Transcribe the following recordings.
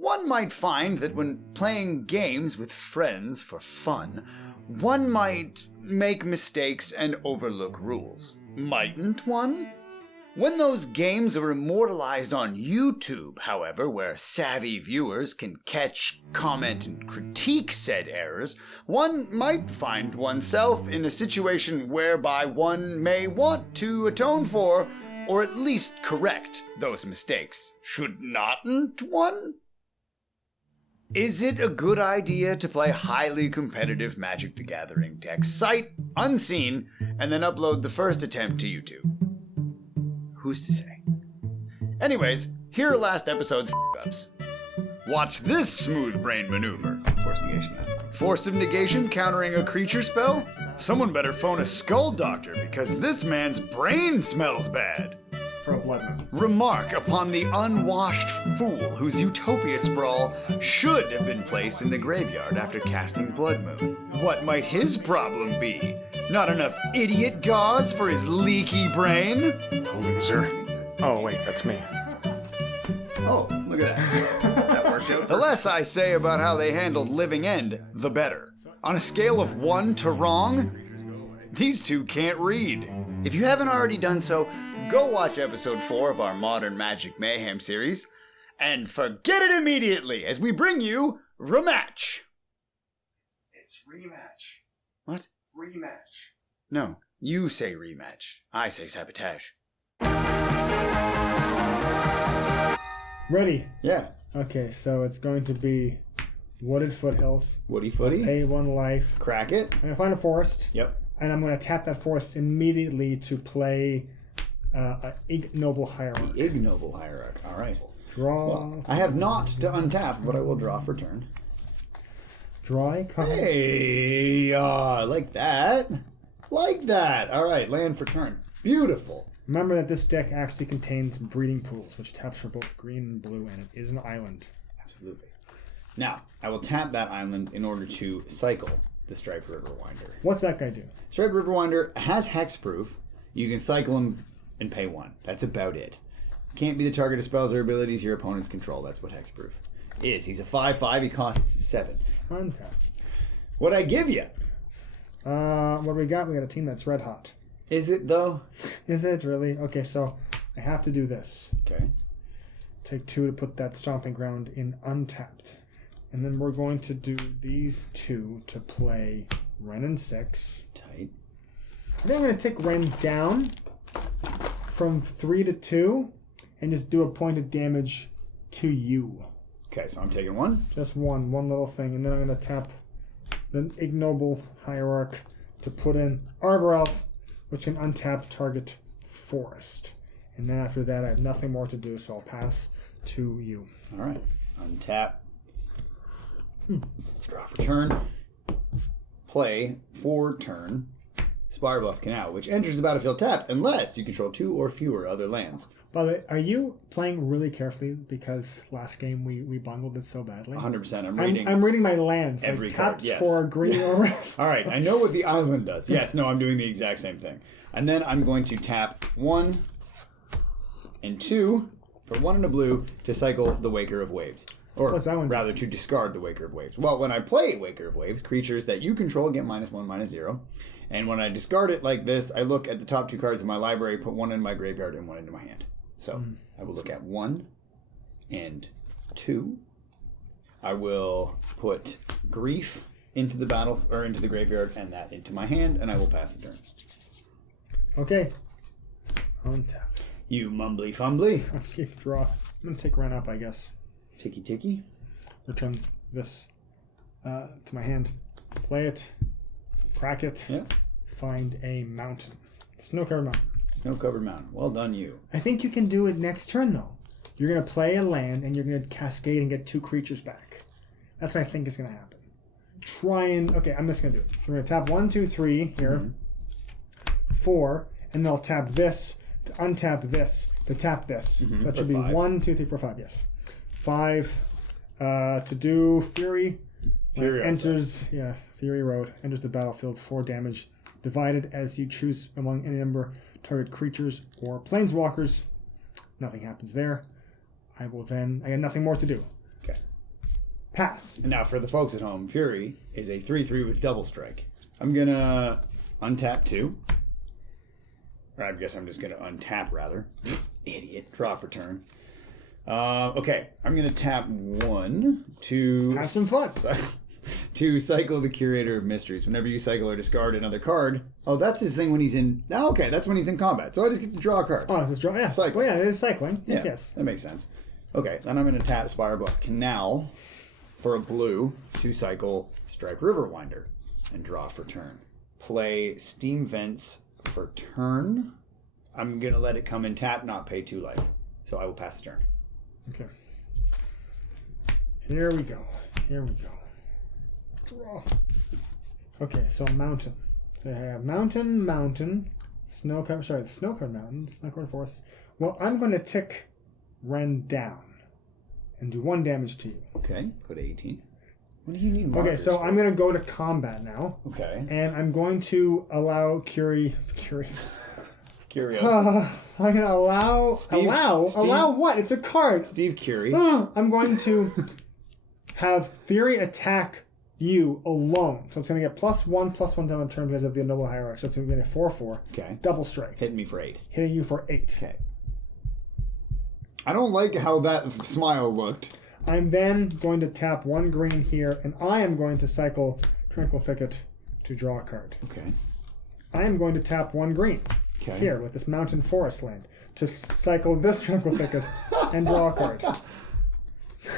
One might find that when playing games with friends for fun, one might make mistakes and overlook rules. Mightn't one? When those games are immortalized on YouTube, however, where savvy viewers can catch, comment, and critique said errors, one might find oneself in a situation whereby one may want to atone for, or at least correct, those mistakes. Should notn't one? Is it a good idea to play highly competitive Magic the Gathering decks sight unseen and then upload the first attempt to YouTube? Who's to say? Anyways, here are last episode's f***ups. Watch this smooth brain maneuver. Force negation that. Force of negation countering a creature spell? Someone better phone a skull doctor because this man's brain smells bad. For a blood moon. Remark upon the unwashed fool whose Utopia Sprawl should have been placed in the graveyard after casting Blood Moon. What might his problem be? Not enough idiot gauze for his leaky brain? Loser. Oh, wait, that's me. Oh, look at that. That worked out. The less I say about how they handled Living End, the better. On a scale of 1 to wrong, these two can't read. If you haven't already done so, go watch episode 4 of our Modern Magic Mayhem series, and forget it immediately as we bring you Rematch. It's rematch. What? Rematch. No, you say rematch. I say sabotage. Ready? Yeah. Okay, so it's going to be Wooded Foothills. Woody footy. Pay 1 life. Crack it. I'm going to find a forest. Yep. And I'm going to tap that forest immediately to play Ignoble Hierarch. The Ignoble Hierarch. All right. Draw. Well, I have not to untap, but I will draw for turn. Draw a card. Hey, like that. Like that. All right, land for turn. Beautiful. Remember that this deck actually contains breeding pools, which taps for both green and blue, and it is an island. Absolutely. Now, I will tap that island in order to cycle the Striped Riverwinder. What's that guy do? Striped Riverwinder has hexproof. You can cycle him and pay 1. That's about it. Can't be the target of spells or abilities your opponents control. That's what hexproof is. He's a 5/5. He costs 7. Untap. What'd I give you? What do we got? We got a team that's red hot. Is it, though? Is it really? Okay, so I have to do this. Okay. Take 2 to put that Stomping Ground in untapped. And then we're going to do these 2 to play Wrenn and Six. Tight. I think I'm going to take Wrenn down from 3 to 2 and just do a point of damage to you. Okay, so I'm taking 1. Just one little thing. And then I'm going to tap the Ignoble Hierarch to put in Arbor Elf, which can untap target forest. And then after that, I have nothing more to do, so I'll pass to you. All right. Untap. Draw for turn. Play for turn. Spirebuff Canal, which enters the battlefield tapped unless you control 2 or fewer other lands. By the way, are you playing really carefully because last game we bungled it so badly? 100%. I'm reading my lands. Every like card, taps yes. for green or red. All right, I know what the island does. Yes, no, I'm doing the exact same thing. And then I'm going to tap 1 and 2 for 1 and a blue to cycle the Waker of Waves. Or What's that one do? rather, to discard the Waker of Waves. Well, when I play Waker of Waves, creatures that you control get -1, -0. And when I discard it like this, I look at the top 2 cards in my library, put 1 in my graveyard and 1 into my hand. So I will look at 1 and 2. I will put Grief into the battle or into the graveyard and that into my hand, and I will pass the turn. Okay. Untap. You mumbly fumbly. Okay, draw. I'm going to take Wrenn up, I guess. Ticky ticky. Return this to my hand. Play it. Crack it. Yep. Find a mountain. Snow-covered mountain. Snow-covered mountain. Well done, you. I think you can do it next turn, though. You're going to play a land, and you're going to cascade and get 2 creatures back. That's what I think is going to happen. Try and... Okay, I'm just going to do it. So we're going to tap 1, 2, 3 here. 4, and then I'll tap this to untap this to tap this. So that should be 1, 2, 3, 4, 5, yes. 5 to do Fury. Fury enters... Yeah, Fury Road. Enters the battlefield. 4 damage. Divided as you choose among any number target creatures or planeswalkers. Nothing happens there. I got nothing more to do. Okay. Pass. And now for the folks at home, Fury is a 3/3 with double strike. I'm gonna untap 2. Or I guess I'm just gonna untap rather. Idiot. Draw for turn. Okay, I'm gonna tap 1 to have some fun. To cycle the Curator of Mysteries. Whenever you cycle or discard another card. Oh, that's his thing when he's in. Oh, okay, that's when he's in combat. So I just get to draw a card. Oh, it's draw. Yeah, Cycling. Well, yeah, it is cycling. Yes, Yeah, yes. that makes sense. Okay, then I'm gonna tap Spire Bluff Canal for a blue to cycle Strike Riverwinder and draw for turn. Play Steam Vents for turn. I'm gonna let it come in tap, not pay 2 life. So I will pass the turn. Okay. Here we go. Here we go. Draw. Okay, so mountain. So I have mountain, snow covered. Sorry, the snow covered mountains, snow covered forests. Well, I'm going to tick Wrenn down and do 1 damage to you. Okay, put 18. What do you need markers Okay, so for? I'm going to go to combat now. Okay. And I'm going to allow Curie. Curious. I'm going to allow Steve- allow what? It's a card. Steve Curie. I'm going to have Fury attack you alone. So it's going to get +1/+1 down the turn because of the Ignoble Hierarch. So it's going to be a 4/4. Okay. Double strike. Hitting me for 8. Hitting you for 8. Okay. I don't like how that smile looked. I'm then going to tap 1 green here, and I am going to cycle Tranquil Thicket to draw a card. Okay. I am going to tap 1 green here with this mountain forest land to cycle this Tranquil Thicket and draw a card.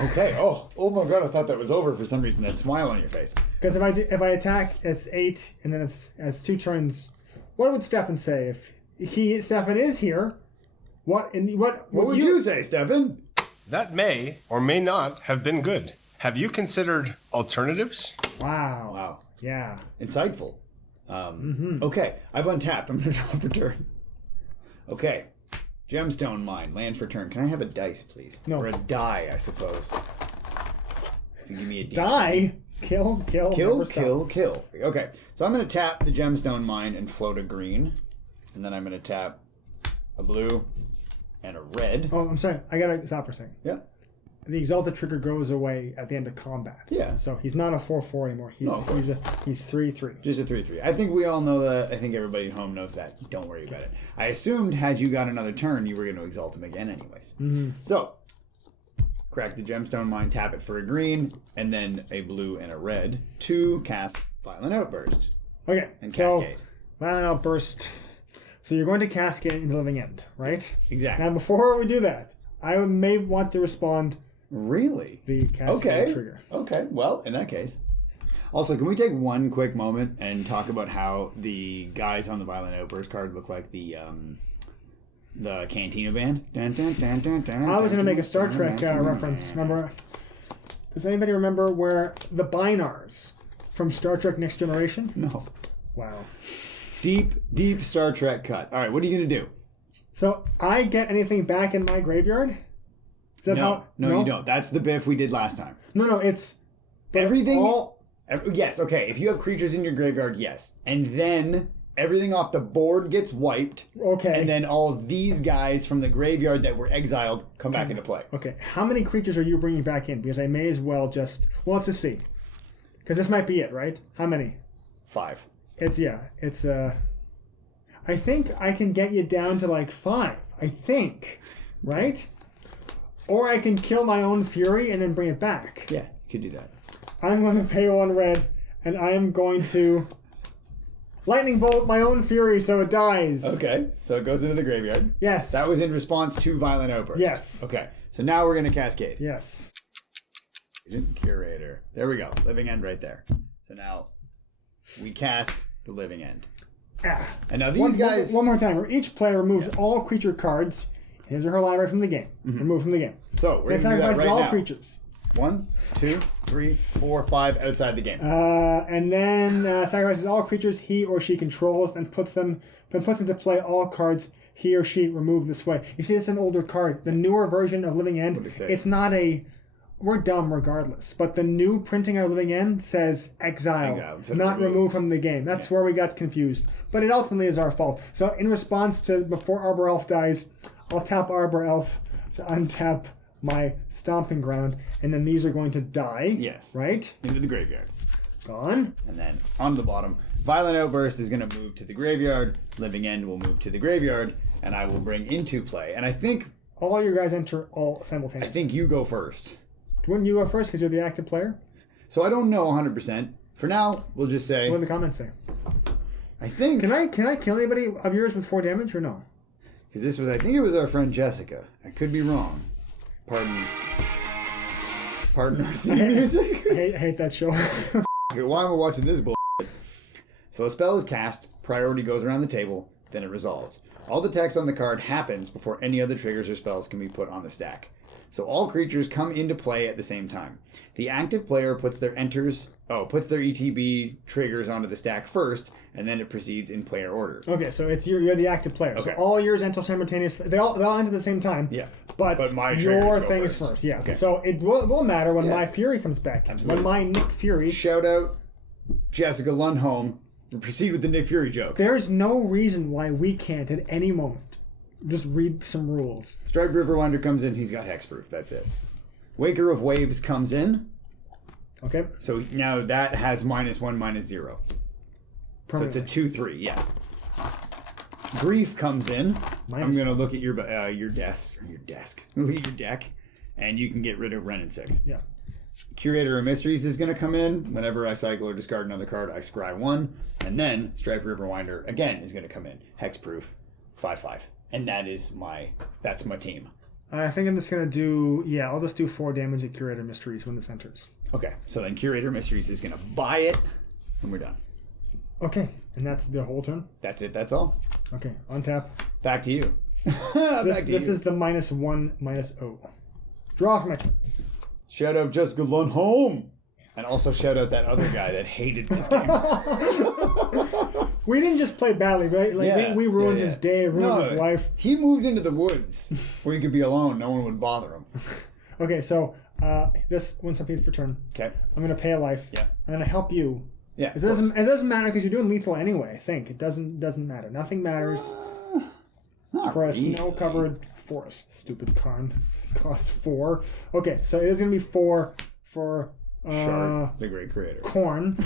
Okay. Oh my god! I thought that was over for some reason. That smile on your face. Because if I attack, it's 8, and then it's 2 turns. What would Stefan say if Stefan is here? What would you say, Stefan? That may or may not have been good. Have you considered alternatives? Wow. Wow. Yeah. Insightful. Okay, I've untapped. I'm going to draw for turn. Okay. Gemstone Mine, land for turn. Can I have a dice, please? No. Or a die, I suppose. If you give me a D. Die. Kill. Never stop. Kill. Okay, so I'm going to tap the Gemstone Mine and float a green. And then I'm going to tap a blue and a red. Oh, I'm sorry. I got to stop for a second. Yeah. The Exalted trigger goes away at the end of combat. Yeah. So he's not a 4/4 anymore. He's 3/3. Just a 3/3. I think we all know that. I think everybody at home knows that. Don't worry about it. I assumed had you got another turn, you were going to exalt him again anyways. So, crack the Gemstone Mine, tap it for a green, and then a blue and a red to cast Violent Outburst. Okay. And so, Cascade. Violent Outburst. So you're going to cascade into Living End, right? Exactly. Now, before we do that, I may want to respond Really? the cascade trigger. Okay. Well, in that case. Also, can we take one quick moment and talk about how the guys on the Violent Outburst card look like the Cantina band? I was going to make a Star Trek reference. Remember? Does anybody remember where the Binars from Star Trek Next Generation? No. Wow. Deep Star Trek cut. All right, what are you going to do? So I get anything back in my graveyard? Is that No, how? no, you don't. That's the biff we did last time. No, it's Everything. all. Yes, okay. If you have creatures in your graveyard, yes. And then everything off the board gets wiped. Okay. And then all of these guys from the graveyard that were exiled come back into play. Okay, how many creatures are you bringing back in? Because I may as well just. Well, let's just see. Because this might be it, right? How many? 5. It's I think I can get you down to like 5. I think, right? Or I can kill my own Fury and then bring it back. Yeah, you could do that. I'm going to pay 1 red, and I am going to lightning bolt my own Fury so it dies. Okay, so it goes into the graveyard. Yes. That was in response to Violent Outburst. Yes. Okay, so now we're going to cascade. Yes. Agent Curator. There we go. Living End right there. So now we cast the Living End. And now these guys... One more time. Each player removes all creature cards, his or her library from the game. Remove from the game. So we're Then going to do that sacrifices right all now. creatures. 1, 2, 3, 4, 5 outside the game. And then sacrifices all creatures he or she controls and puts into play all cards he or she removed this way. You see, it's an older card. The newer version of Living End, it's not a... We're dumb regardless. But the new printing of Living End says exile, not removed from the game. That's where we got confused. But it ultimately is our fault. So in response to before Arbor Elf dies, I'll tap Arbor Elf to untap my Stomping Ground, and then these are going to die. Yes. Right? Into the graveyard. Gone. And then on the bottom, Violent Outburst is going to move to the graveyard. Living End will move to the graveyard, and I will bring into play. And I think All you guys enter all simultaneously. I think you go first. Wouldn't you go first because you're the active player? So I don't know 100%. For now, we'll just say What do the comments say? I think Can I kill anybody of yours with 4 damage or no? because this was I think it was our friend Jessica. I could be wrong. Pardon our theme music. I hate that show. Okay, why am I watching this bull? So the spell is cast, priority goes around the table, then it resolves. All the text on the card happens before any other triggers or spells can be put on the stack. So all creatures come into play at the same time. The active player puts their ETB triggers onto the stack first, and then it proceeds in player order. Okay, so it's you're the active player. Okay. So all yours enter simultaneously. They all enter at the same time. Yeah. But my your triggers go things first. first. Yeah. Okay. So it will matter when Yeah. my Fury comes back. Absolutely. When my Nick Fury. Shout out Jessica Lundholm and proceed with the Nick Fury joke. There's no reason why we can't at any moment just read some rules. Striped Riverwinder comes in, he's got hexproof, that's it. Waker of Waves comes in, Okay. so now that has -1, -0. So it's a 2/3, yeah. Grief comes in. I'm Minus- going to look at your desk. Look at your deck, and you can get rid of Wrenn and Six. Yeah. Curator of Mysteries is going to come in. Whenever I cycle or discard another card, I scry 1. And then Striped Riverwinder, again, is going to come in. Hexproof, 5/5. And that's my team. I think I'm just gonna do. Yeah, I'll just do 4 damage at Curator Mysteries when this enters. Okay, so then Curator Mysteries is going to buy it, and we're done. Okay, and that's the whole turn. That's it, that's all. Okay, untap. Back to you. This is the -1 -0. Draw for my turn. Shout out Jessica Lundholm. And also shout out that other guy that hated this game. We didn't just play badly, right? Like Yeah, we ruined yeah, his day, ruined his life. He moved into the woods where he could be alone. No one would bother him. Okay, so this Windswept Heath for turn. Okay. I'm gonna pay a life. Yeah. I'm gonna help you. Yeah. It doesn't matter because you're doing lethal anyway. I think it doesn't matter. Nothing matters Not for a really. snow-covered forest. Stupid Karn costs 4. Okay, so it is gonna be 4 for Shark, the great creator. corn.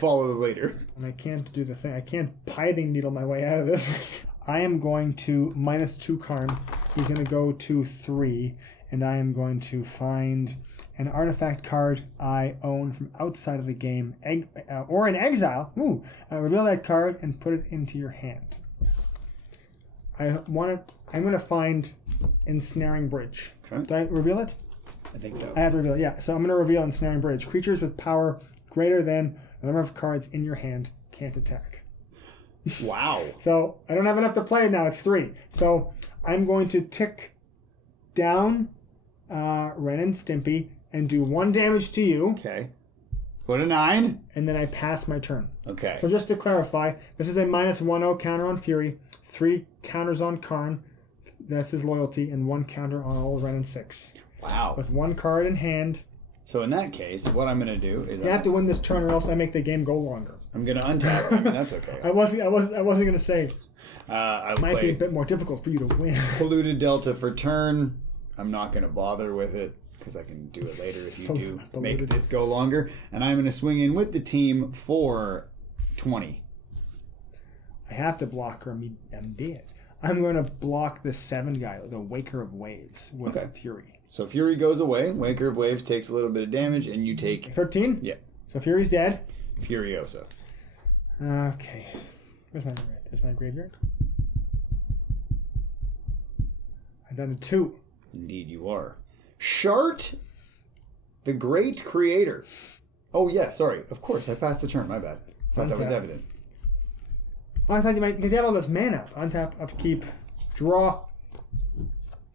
Follow the leader. And I can't do the thing. I can't Pithing Needle my way out of this. I am going to -2 Karn. He's going to go to 3. And I am going to find an artifact card I own from outside of the game or in exile. Ooh. Reveal that card and put it into your hand. I'm going to find Ensnaring Bridge. Okay. Did I reveal it? I think so. I have to reveal it, yeah. So I'm going to reveal Ensnaring Bridge. Creatures with power greater than the number of cards in your hand can't attack. Wow. So I don't have enough to play now. It's 3. So I'm going to tick down Ren and Stimpy and do 1 damage to you. Okay. Go to 9. And then I pass my turn. Okay. So just to clarify, this is a -1/0 counter on Fury, 3 counters on Karn. That's his loyalty, and 1 counter on all Wrenn and Six. Wow. With 1 card in hand. So in that case, what I'm going to do is You have to win this turn, or else I make the game go longer. I'm going to untap. I mean, that's okay. I wasn't going to say. I will Might be a play bit more difficult for you to win. Polluted Delta for turn. I'm not going to bother with it because I can do it later if you do make Polluted. this go longer. And I'm going to swing in with the team for 20. I have to block or I'm dead. I'm going to block the 7 guy, the Waker of Waves, with Okay. Fury. So Fury goes away. Waker of Waves takes a little bit of damage, and you take 13? Yeah. So Fury's dead. Furiosa. Okay. Where's my red? Is my graveyard? I'm down to 2. Indeed, you are. Shart, the great creator. Oh yeah, sorry. Of course, I passed the turn. My bad. Thought that was Untap. evident. Oh, I thought you might, because you have all this mana. Untap, upkeep, draw.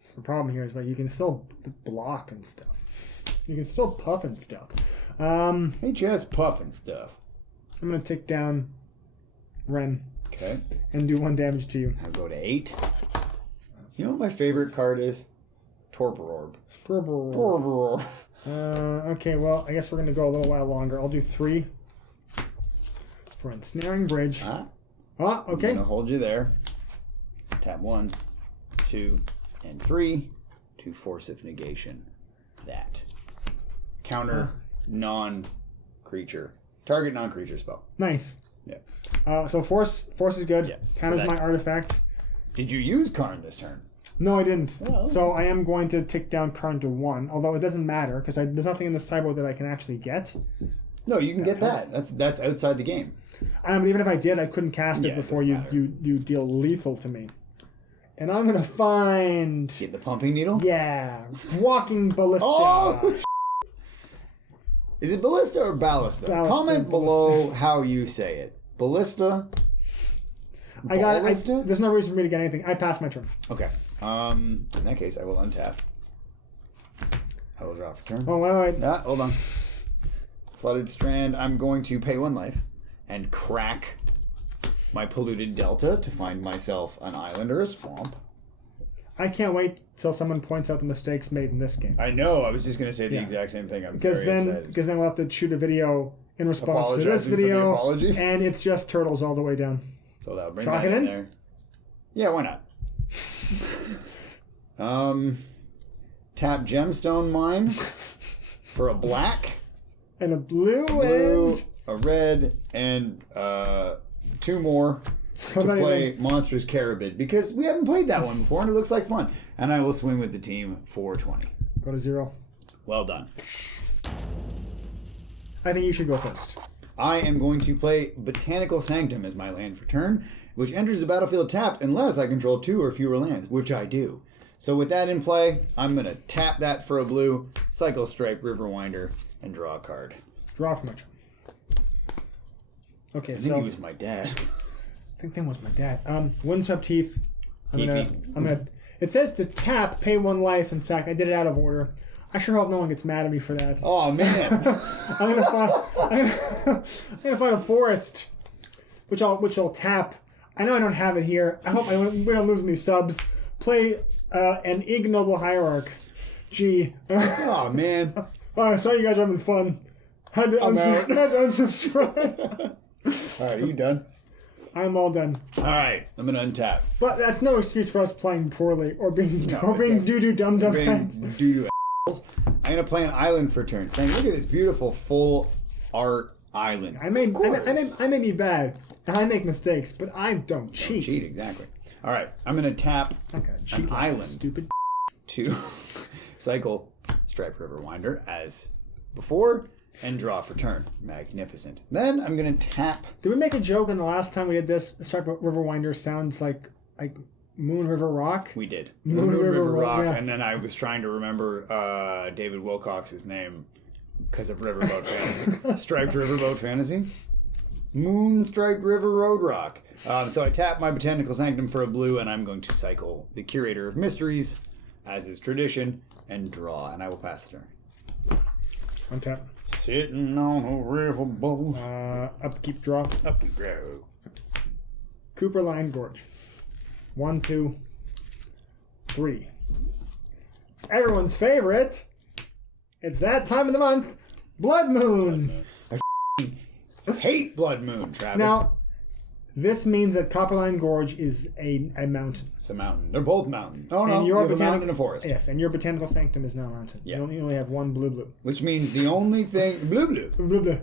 So the problem here is that you can still block and stuff. You can still puff and stuff. Hey, just puffing stuff. I'm going to tick down Wrenn Okay. and do 1 damage to you. I'll go to 8. You know what my favorite card is? Torpor Orb. Torpor Orb. Okay, well, I guess we're going to go a little while longer. I'll do 3 for Ensnaring Bridge. Ah, Oh, okay. I'm gonna hold you there. Tap 1, 2, and 3. to Force of Negation that. Counter non-creature. Target non-creature spell. Nice. Yeah. So force is good. Yeah. Counters So my artifact. Did you use Karn this turn? No, I didn't. Well. So I am going to tick down Karn to 1, although it doesn't matter because there's nothing in the sideboard that I can actually get. No, you can get that. That's outside the game. But even if I did, I couldn't cast it Yeah, it before doesn't you deal lethal to me. And I'm gonna find Get the pumping needle? Walking Ballista. Oh, is it ballista or ballista? Ballista, Comment below how you say it. Ballista? I got Ballista? there's no reason for me to get anything. I passed my turn. Okay. In that case, I will untap. I will draw for turn. Oh wait. Hold on. Flooded Strand. I'm going to pay 1 life and crack my polluted delta to find myself an island or a swamp. I can't wait till someone points out the mistakes made in this game. I know. I was just going to say the Yeah. exact same thing. I'm Because very excited. then we'll have to shoot a video in response to this Apologizing for the video, apology. and it's just turtles all the way down. So that'll bring Chalk that it in in? there. Yeah, why not? Tap Gemstone Mine for a black, And a blue, blue, and a red, and 2 more to about play Monstrous Carabid because we haven't played that one before and it looks like fun. And I will swing with the team for 20. go to 0. Well done. I think you should go first. I am going to play Botanical Sanctum as my land for turn, which enters the battlefield tapped unless I control 2 or fewer lands, which I do. So with that in play, I'm going to tap that for a blue, Cycle Strike, Riverwinder, and draw a card. Draw for my turn. Okay, I think so he was my dad. I think that was my dad. Windswept Heath. I'm Heathy. gonna. It says to tap, pay 1 life, and sack. I did it out of order. I sure hope no one gets mad at me for that. Oh man! I'm gonna find a forest, which I'll tap. I know I don't have it here. I hope we don't lose any subs. Play an Ignoble Hierarch. Gee. Oh man! Oh, I saw you guys were having fun. Had to out. unsubscribe. All right, are you done? I'm all done. All right, I'm gonna untap. But that's no excuse for us playing poorly or being doo-doo dumb Being heads. doo-doo assholes. I'm gonna play an island for turn. Frank, look at this beautiful full art island. I may be bad and I make mistakes, but I don't cheat. Cheat, exactly. All right, I'm gonna tap I'm not gonna cheat an like island stupid. to cycle Striped Riverwinder as before and draw for turn. Magnificent. Then I'm gonna tap. Did we make a joke on the last time we did this? Strike Riverwinder sounds like Moon River Rock. We did. Moon River Rock, yeah. And then I was trying to remember David Wilcox's name because of Riverboat Fantasy. Striped Riverboat Fantasy. Moon Striped River Road Rock. So I tap my Botanical Sanctum for a blue, and I'm going to cycle the Curator of Mysteries, as is tradition, and draw, and I will pass the turn. Untap. Sitting on a riverboat. Upkeep draw. Up you go. Copperline Gorge. 1, 2, 3. Everyone's favorite. It's that time of the month. Blood Moon. I hate Blood Moon, Travis. Now, this means that Copperline Gorge is a mountain. It's a mountain. They're both mountain. Oh no, And you your have a mountain and a forest. Yes, and your Botanical Sanctum is now a mountain. Yeah. You only have 1 blue. Which means the only thing... Blue. Blue.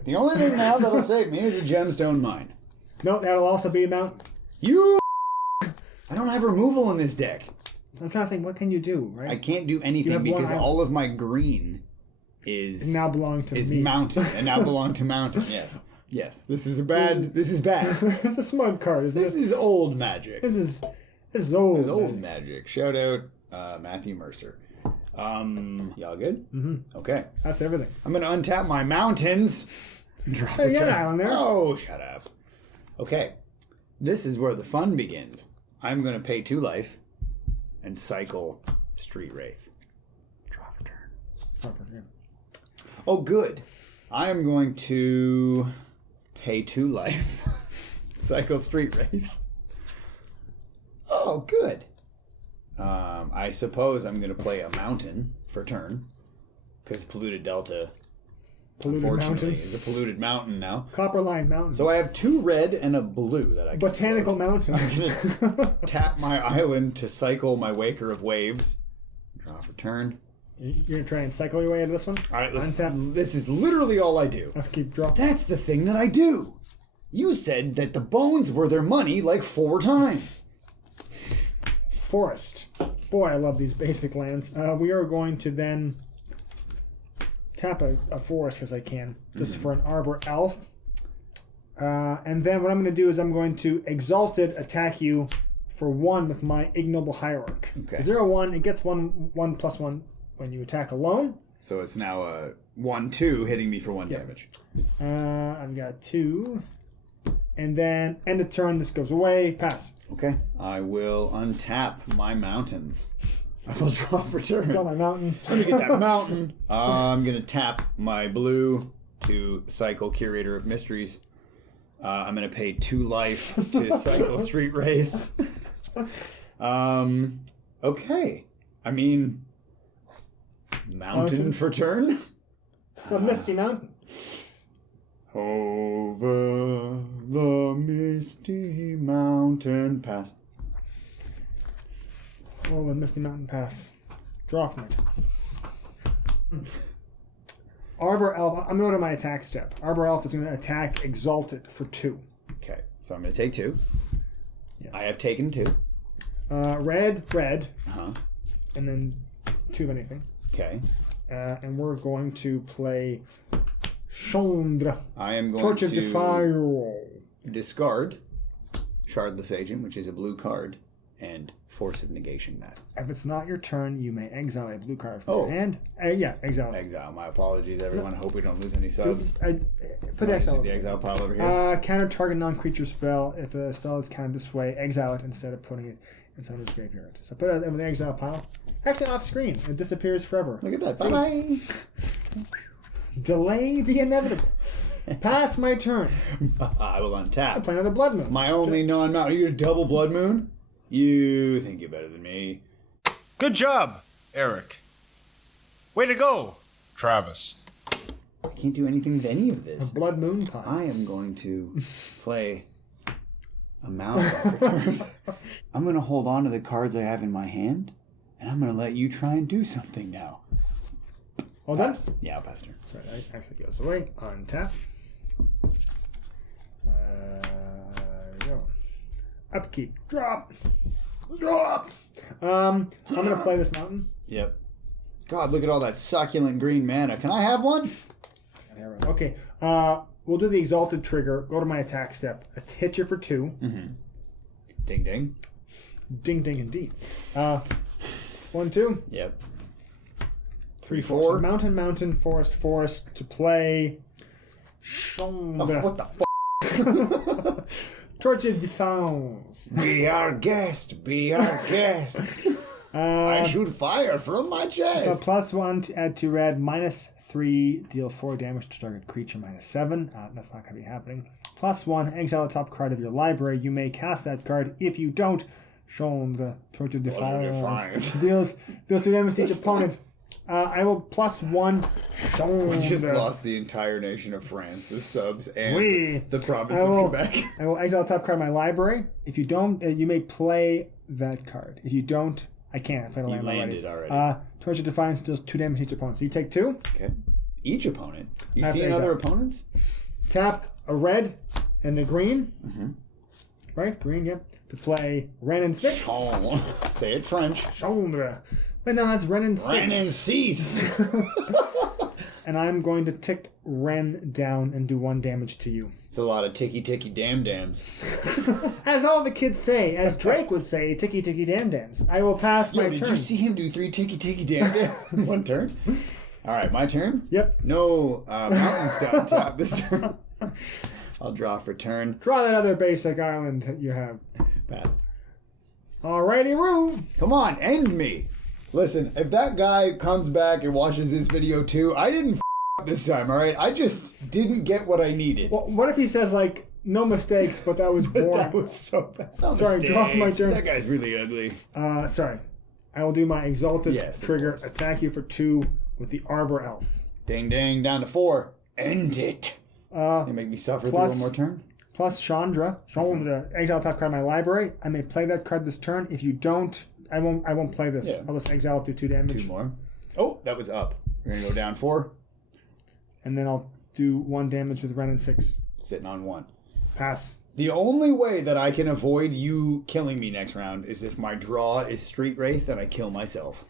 The only thing now that'll save me is a gemstone mine. No, that'll also be a mountain. You... I don't have removal in this deck. I'm trying to think, what can you do, right? I can't do You anything have one because island. all of my green is... now belong to is me. mountain, and now belong to mountain, yes. Yes, this is bad. This is bad. It's a smug card, isn't This it? is old magic. This is old. This is old magic. Shout out Matthew Mercer. Y'all good? Mm-hmm. Okay. That's everything. I'm going to untap my mountains. Draw Hey, you got an island there. Oh, shut up. Okay. This is where the fun begins. I'm going to pay 2 life and cycle Street Wraith. Draw for turn. Oh, good. I am going to pay 2 life. Cycle Street Wraith. Oh, good. I suppose I'm going to play a mountain for turn. Because Polluted Delta, unfortunately, is a polluted mountain now. Copperline Mountain. So I have 2 red and a blue that I can Botanical float. Mountain. I'm going to tap my island to cycle my Waker of Waves. Draw for turn. You're gonna try and cycle your way out of this one? Alright, listen. Untap. This is literally all I do. Let's keep drawing. That's the thing that I do. You said that the bones were their money like 4 times. Forest. Boy, I love these basic lands. We are going to then tap a forest because I can, just for an Arbor Elf. And then what I'm going to do is I'm going to Exalted attack you for 1 with my Ignoble Hierarch. Okay. 0/1, it gets 1/1/1 when you attack alone. So it's now a 1/2 hitting me for 1 damage. I've got 2. And then end of turn, this goes away. Pass. Okay. I will untap my mountains. I will draw for turn. Draw my mountain. Let me get that mountain. I'm going to tap my blue to cycle Curator of Mysteries. I'm going to pay 2 life to cycle Street Wraith. Okay. I mean, mountain for turn? A misty mountain. Over the misty mountain pass. Oh, the misty mountain pass. Draw from it. Arbor Elf. I'm going to my attack step. Arbor Elf is going to attack Exalted for 2. Okay, so I'm going to take 2. Yeah. I have taken 2. Red, Uh-huh. and then 2 of anything. Okay. And we're going to play Chandra. I am going Torch to of Defiance. discard Shardless Agent, which is a blue card, and Force of Negation that. If it's not your turn, you may exile a blue card from Oh. your hand. Yeah, exile. Exile. My apologies, everyone. I hope we don't lose any subs. Put the exile. The exile pile over here. Counter target non-creature spell. If a spell is countered this way, exile it instead of putting it in someone's graveyard. So put it in the exile pile. Actually, off screen. It disappears forever. Look at that. Bye-bye. Delay the inevitable. Pass my turn. I will I untap. play another Blood Moon. My only non-mount. Are you going to double Blood Moon? You think you're better than me. Good job, Eric. Way to go, Travis. I can't do anything with any of A this. Blood Moon pile. I am going to play a mount. I'm going to hold on to the cards I have in my hand, and I'm going to let you try and do something now. All done? Yeah, I'll pass turn. Sorry, that actually goes away. Untap. There we go. Upkeep. Drop. Drop. I'm gonna play this mountain. Yep. God, look at all that succulent green mana. Can I have one? Okay. We'll do the Exalted trigger. Go to my attack step. Let's hit you for 2. Mm-hmm. Ding, ding. Ding, ding, indeed. 1, 2. Yep. 3, 4. So mountain, forest to play. Oh, what the f***? Torch of Defiance. Be our guest. Be our guest. I shoot fire from my chest. So +1 to add 2 red, -3, deal 4 damage to target creature, -7. That's not going to be happening. +1, exile the top card of your library. You may cast that card. If you don't, Chandra, Torch of Defiance. Deals 2 damage to each opponent. I will +1 Chandra. We just lost the entire nation of France, the subs, and the province of Quebec. I will exile the top card of my library. If you don't, you may play that card. If you don't, I can't. I played a land landed already. Torch of Defiance deals 2 damage to each opponent. So you take 2. Okay. Each opponent. You I have see to other exile. opponents? Tap a red and a green. Mm-hmm. Right? Green, yep. To play Wrenn and Six. Say it French. Chandra. But no, that's Wrenn and Six. Wrenn and Six. And I'm going to tick Wrenn down and do 1 damage to you. It's a lot of ticky dams. As all the kids say, as Drake would say, ticky dam dams. I will pass my Did turn. you see him do 3 ticky dams in one turn? All right, my turn? Yep. No mountains to untap this turn. I'll draw for turn. Draw that other basic island that you have. Pass. Alrighty, Roo. Come on, end me. Listen, if that guy comes back and watches this video too, I didn't up this time, all right? I just didn't get what I needed. Well, what if he says, like, no mistakes, but that was boring? That was so bad. No Sorry, draw for my mistakes. turn. That guy's really ugly. Sorry. I will do my Exalted Yes, of trigger, course. attack you for 2 with the Arbor Elf. Ding, ding, down to 4. End it. You make me suffer through one more turn? Plus Chandra, exile top card of my library. I may play that card this turn. If you don't, I won't play this. Yeah. I'll just exile it, do 2 damage. 2 more. Oh, that was up. We're gonna go down 4. And then I'll do 1 damage with Wrenn and Six. Sitting on 1. Pass. The only way that I can avoid you killing me next round is if my draw is Street Wraith and I kill myself.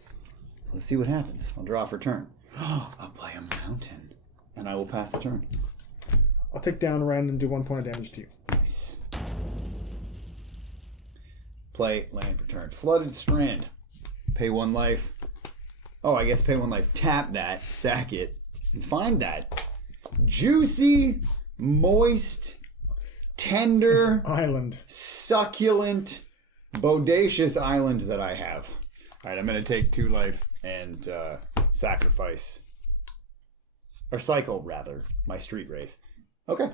Let's see what happens. I'll draw for turn. I'll play a mountain. And I will pass the turn. I'll take down Wrenn and do 1 point of damage to you. Nice. Play land for turn. Flooded Strand. Pay 1 life. Oh, I guess pay 1 life. Tap that, sack it, and find that juicy, moist, tender, Island. succulent, bodacious island that I have. All right, I'm going to take 2 life and sacrifice, or cycle, rather, my Street Wraith. Okay,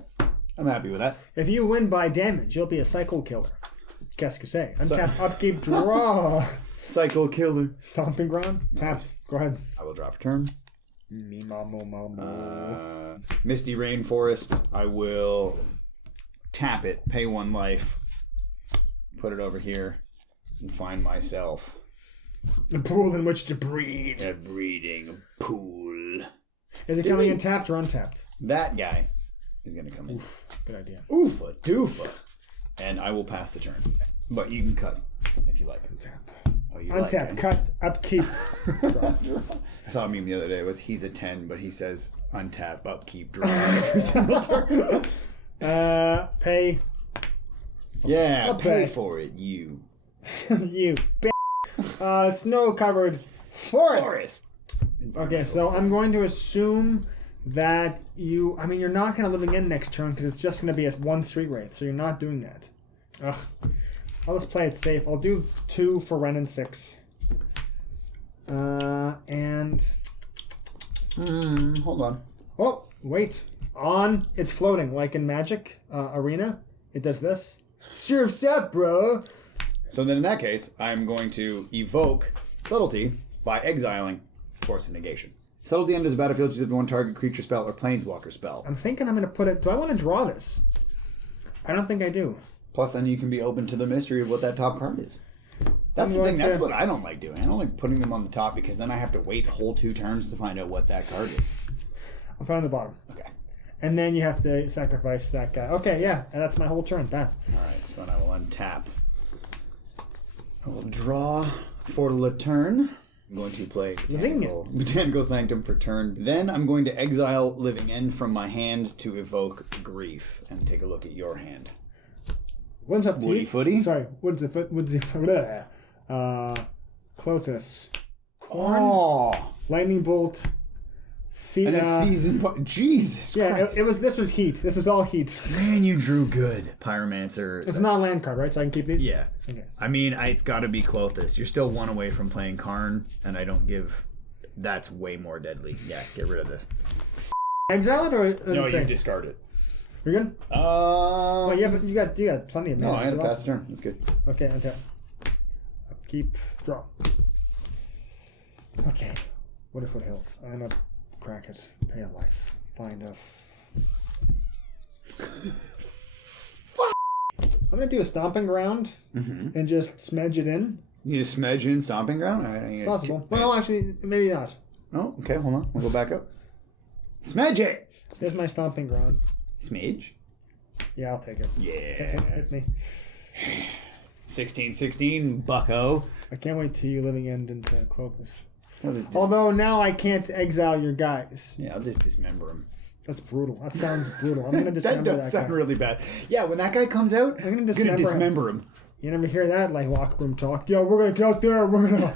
I'm happy with that. If you win by damage, you'll be a cycle killer. Qu'est-ce que c'est? Untap, upkeep, draw. Cycle killer. Stomping Ground. Tapped. Go ahead. I will draw for turn. Misty Rainforest. I will tap it, pay 1 life, put it over here, and find myself A pool in which to breed. a breeding pool. Is it coming in tapped or untapped? That guy is going to come in. Good idea. Oofa doofa. And I will pass the turn. But you can cut if you like. Untap. Oh, you Untap. like Cut. Upkeep. I saw a meme the other day. It was he's a 10, but he says untap, upkeep, draw every single turn. Pay. Yeah, I'll pay pay. for it, you. You snow covered Forest. Okay, so I'm going to assume that you. I mean, you're not going to living in next turn because it's just going to be a 1 Street Wraith, so you're not doing that. Ugh. I'll just play it safe. I'll do 2 for Wrenn and Six. And. Hold on. Oh, wait. On. It's floating, like in Magic Arena. It does this. Surf's up, bro. So then in that case, I'm going to evoke Subtlety by exiling Force of Negation. Subtlety enters the battlefield, choose one target creature spell or planeswalker spell. I'm thinking I'm going to put it. Do I want to draw this? I don't think I do. Plus, then you can be open to the mystery of what that top card is. That's I'm the thing. going That's to- what I don't like doing. I don't like putting them on the top because then I have to wait whole 2 turns to find out what that card is. I'll put it on the bottom. Okay. And then you have to sacrifice that guy. Okay, yeah, and that's my whole turn. Pass. All right. So then I will untap. I will draw for the turn. I'm going to play Botanical Sanctum for turn. Then I'm going to exile Living End from my hand to evoke Grief and take a look at your hand. Windswept Woody Heath. Footy? Sorry, Windswept. Klothys. Karn. Oh, Lightning Bolt. and a season. Jesus Yeah, Christ. this was heat. This was all heat. Man, you drew good, Pyromancer. It's not a land card, right? So I can keep these? Yeah. Okay. I mean, it's got to be Klothys. You're still 1 away from playing Karn, and I don't give. That's way more deadly. Yeah, get rid of this. Exile it or No, you discard it. You're good? Oh, you got plenty of mana. No, I had to Lots- pass the turn. That's good. Okay, untap. Keep. Draw. Okay. Wooded Foothills. I'm gonna crack it. Pay a life. Find a. I'm gonna do a Stomping Ground and just smedge it in. You need a smedge in Stomping Ground? It's possible. Well, actually, maybe not. Oh, okay, hold on. We'll go back up. Smedge it! There's my Stomping Ground. Smidge? Yeah, I'll take it. Yeah. Hit me. 16-16, bucko. I can't wait till you living end into Klothys. I'll just Although now I can't exile your guys. yeah, I'll just dismember him. That's brutal. That sounds brutal. I'm gonna That dismember does that sound guy. really bad. Yeah, when that guy comes out, I'm gonna I'm dismember gonna him. dismember him. You never hear that like locker room talk. Yo, we're gonna get out there. We're gonna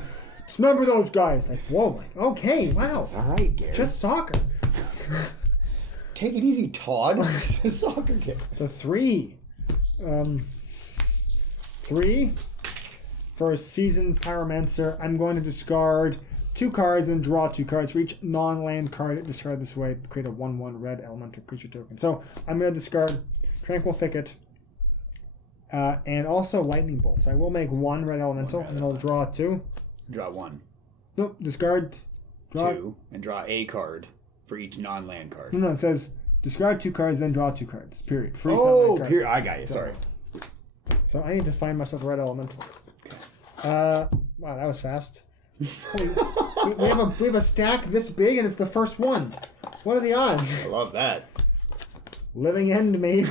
dismember those guys. Like, whoa, like, okay, wow. All right, Gary. It's just soccer. Take it easy, Todd. It's a soccer game. So 3. 3 for a Seasoned Pyromancer. I'm going to discard 2 cards and draw 2 cards for each non-land card discarded this way. Create a 1/1 red elemental creature token. So I'm going to discard Tranquil Thicket and also Lightning Bolt. So I will make 1 red elemental and then I'll draw 2. Draw 1, Nope, discard. Draw 2, and draw a card for each non-land card. No, it says discard 2 cards, then draw 2 cards. Period. For each Oh, non-land card. I got you. Sorry. So I need to find myself a red elemental. Wow, that was fast. Holy, we have a stack this big, and it's the first one. What are the odds? I love that. Living end me.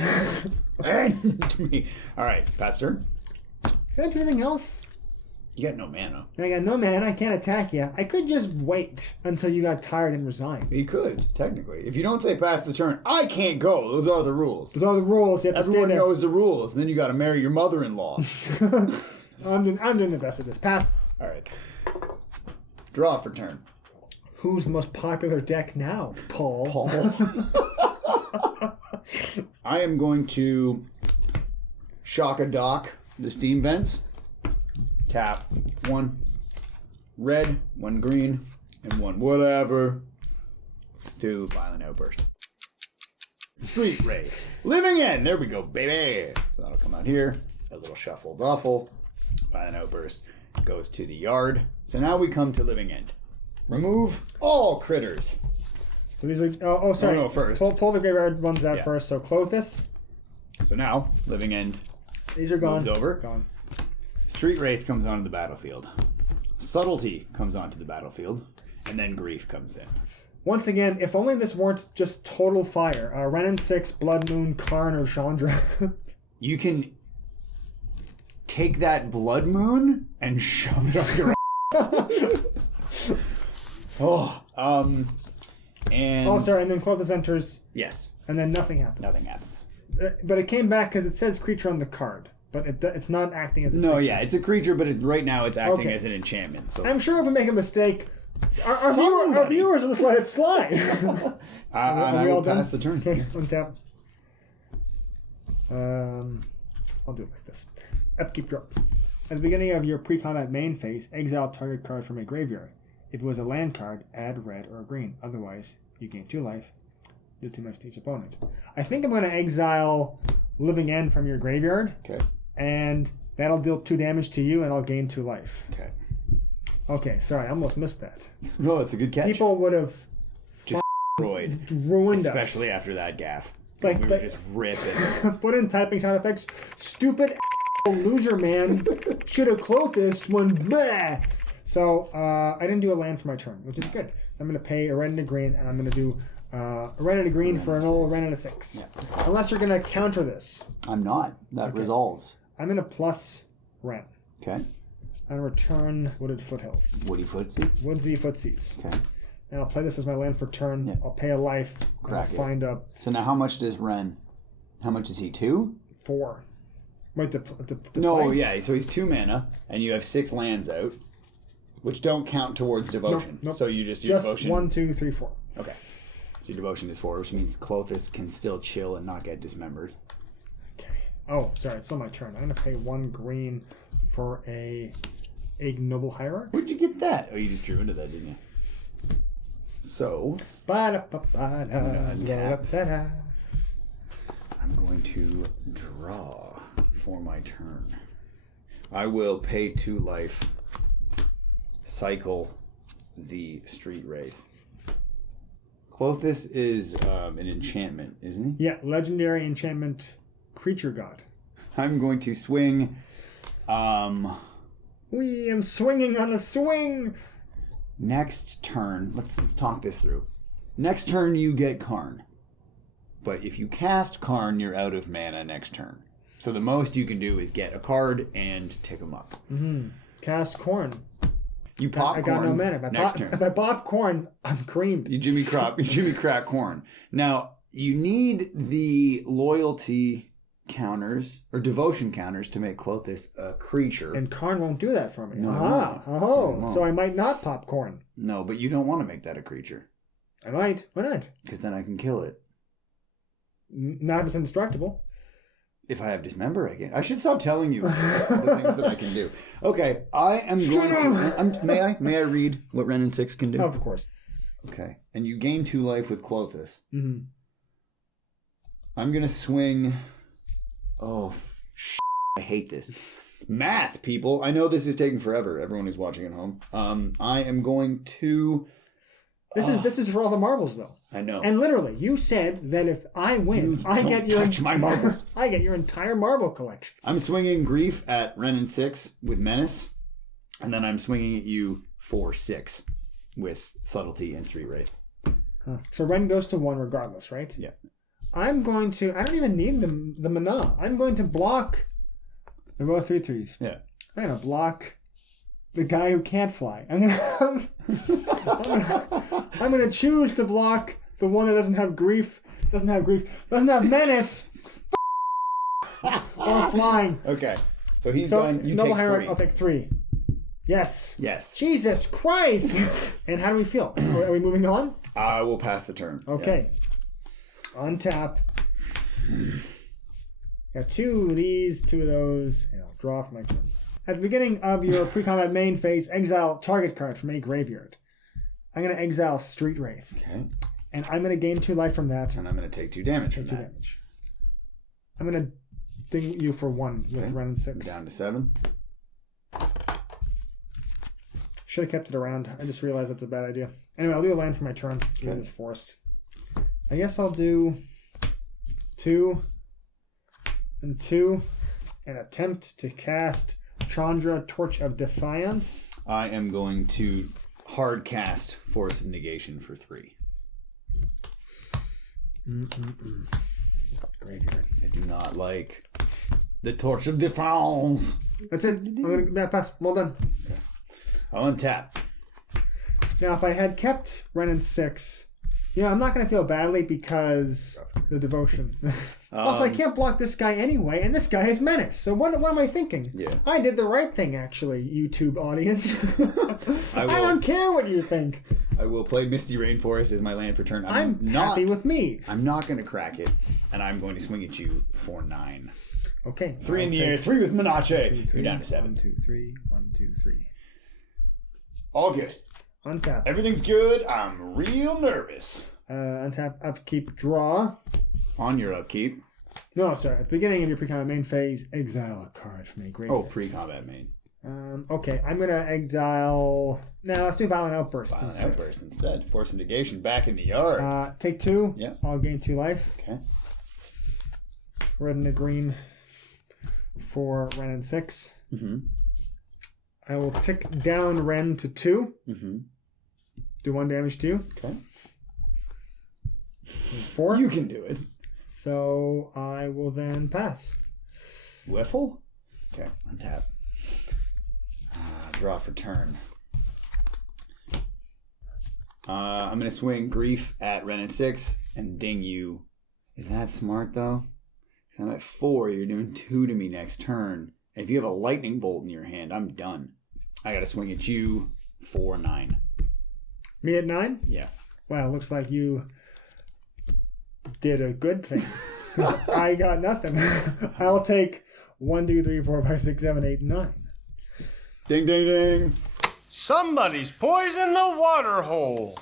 And me. All right, pass turn. Can I do anything else? You got no mana. I got no man. I can't attack you. I could just wait until you got tired and resigned. You could, technically. If you don't say pass the turn, I can't go. Those are the rules. Those are the rules. You have to Everyone stay there. knows the rules. And then you got to marry your mother-in-law. I'm doing the best of this. Pass. All right. Draw for turn. Who's the most popular deck now? Paul. I am going to shock a dock the steam vents. Tap 1 red, 1 green, and 1 whatever to Violent Outburst. Street Wraith. Living End. There we go, baby. So that'll come out here. A little shuffle duffle. Violent Outburst goes to the yard. So now we come to Living End. Remove all critters. So these are... Oh, sorry. No, first. Pull the graveyard ones out Yeah. first. So Klothys. So now, Living End These are gone. moves over. Gone. Street Wraith comes onto the battlefield. Subtlety comes onto the battlefield. And then Grief comes in. Once again, if only this weren't just total fire. Wrenn and Six, Blood Moon, Karn, or Chandra. You can take that Blood Moon and shove it up your ass. And... Oh, sorry, and then Klothys enters, Yes, and then nothing happens. nothing happens. But it came back because it says creature on the card. But it's not acting as a No, creature. yeah, it's a creature, but right now it's acting Okay. as an enchantment. So I'm sure if we make a mistake, our Somebody. viewers will just let it slide. I we will all done? pass the turn. Okay, untap. I'll do it like this. Upkeep drop. At the beginning of your pre-combat main phase, exile target card from a graveyard. If it was a land card, add red or green. Otherwise, you gain 2 life. Do 2 much to each opponent. I think I'm going to exile Living End from your graveyard. Okay. And that'll deal 2 damage to you, and I'll gain 2 life. Okay. Okay, sorry, I almost missed that. No, that's a good catch. People would have Destroyed, ruined especially us. after that gaff. Like, We were just ripping. Put in typing sound effects. Stupid loser man should have Klothys when blah. So I didn't do a land for my turn, which is good. I'm going to pay a red and a green, and I'm going to do a red and a green for an old Wrenn and a 6. Yeah. Unless you're going to counter this. I'm not. That resolves. I'm going to plus Wrenn. Okay. And return Wooded Foothills. Woody Footsie. Woodsy Footsies. Okay. And I'll play this as my land for turn. Yeah. I'll pay a life. Crack and I'll find a So now how much does Wrenn? How much is he? 2? 4. Wait, to No, play? yeah. So he's 2 mana, and you have 6 lands out, which don't count towards devotion. Nope. So you just do Just devotion. 1, 2, 3, 4. Okay. So your devotion is 4, which means Klothys can still chill and not get dismembered. Okay. Oh, sorry, it's still my turn. I'm going to pay 1 green for a Ignoble Hierarch. Where'd you get that? Oh, you just drew into that, didn't you? So Ba-da-ba-ba-da. I'm going to draw for my turn. I will pay 2 life, cycle the Street Wraith. Klothys is an enchantment, isn't he? Yeah, legendary enchantment creature god. I'm going to swing. We am swinging on a swing. Next turn, let's talk this through. Next turn, you get Karn. But if you cast Karn, you're out of mana next turn. So the most you can do is get a card and tick them up. Mm-hmm. Cast corn. You pop I got Karn no mana. next turn. If I pop corn, I'm creamed. You Jimmy Crack Corn. Now, you need the loyalty counters or devotion counters to make Klothys a creature. And Karn won't do that for me. No, Aha. no, Oh, no. so I might not pop corn. No, but you don't want to make that a creature. I might. Why not? Because then I can kill it. Not if it's indestructible. If I have Dismember, I can. I should stop telling you the things that I can do. Okay, I am going to... May I read what Wrenn and Six can do? Oh, of course. Okay, and you gain 2 life with Klothys. Mm-hmm. I'm going to swing... Oh, I hate this. Math, people. I know this is taking forever, everyone who's watching at home. I am going to... This is for all the marbles, though. I know. And literally, you said that if I win, I Don't get your touch my marbles. I get your entire marble collection. I'm swinging Grief at Wrenn and Six with Menace. And then I'm swinging at you for 6 with Subtlety and Street Wraith. Huh. So Wrenn goes to 1 regardless, right? Yeah. I'm going to... I don't even need the mana. I'm going to block... They're both 3/3s. Yeah. I'm going to block the guy who can't fly. I'm going to choose to block the one that doesn't have grief, doesn't have menace, or flying. Okay. So he's going... You Ignoble take Hierarch, 3. I'll take 3. Yes. Yes. Jesus Christ! And how do we feel? Are we moving on? We'll pass the turn. Okay. Untap. Got 2 of these, 2 of those, and I'll draw for my turn. At the beginning of your pre-combat main phase, exile target card from a graveyard. I'm going to exile Street Wraith. Okay. And I'm going to gain 2 life from that. And I'm going to take 2 damage from Take 2 that. damage. I'm going to ding you for 1 with Wrenn and Six. Down to 7. Should have kept it around. I just realized that's a bad idea. Anyway, I'll do a land for my turn. Okay. It's forced. I guess I'll do 2 and 2 and attempt to cast Chandra, Torch of Defiance. I am going to hard cast Force of Negation for 3. Graveyard. I do not like the Torch of Defiance. That's it. I'm going to pass. Well done. I'll untap. Now, if I had kept Wrenn and Six, I'm not going to feel badly because the devotion. Also, I can't block this guy anyway, and this guy is menace. So what am I thinking? Yeah. I did the right thing, actually, YouTube audience. I will- don't care what you think. I will play Misty Rainforest as my land for turn. I'm not happy with me. I'm not going to crack it, and I'm going to swing at you for 9. Okay. 3 in the I'll air, take 3 with Menache. 2, 3. You're down to 7. 1, 2, 3. 1, 2, 3. All good. Untap. Everything's good. I'm real nervous. Untap, upkeep, draw. On your upkeep. No, sorry. At the beginning of your pre-combat main phase, exile a card from a graveyard. Oh, pre-combat main. Okay, I'm going to exile... No, let's do Violent Outburst Violent instead. Outburst instead. Force of Negation back in the yard. Take 2. Yeah. I'll gain 2 life. Okay. Red and a green for Wrenn and Six. Mm-hmm. I will tick down Wrenn to 2. Mm-hmm. Do 1 damage to you. Okay. 4. You can do it. So I will then pass. Wiffle? Okay, untap. Draw for turn. I'm going to swing Grief at Wrenn and Six and ding you. Is that smart, though? Because I'm at 4. You're doing 2 to me next turn. And if you have a lightning bolt in your hand, I'm done. I got to swing at you for 9. Me at 9? Yeah. Wow, looks like you did a good thing. I got nothing. I'll take 1, 2, 3, 4, 5, 6, 7, 8, 9. Ding, ding, ding. Somebody's poisoned the water hole.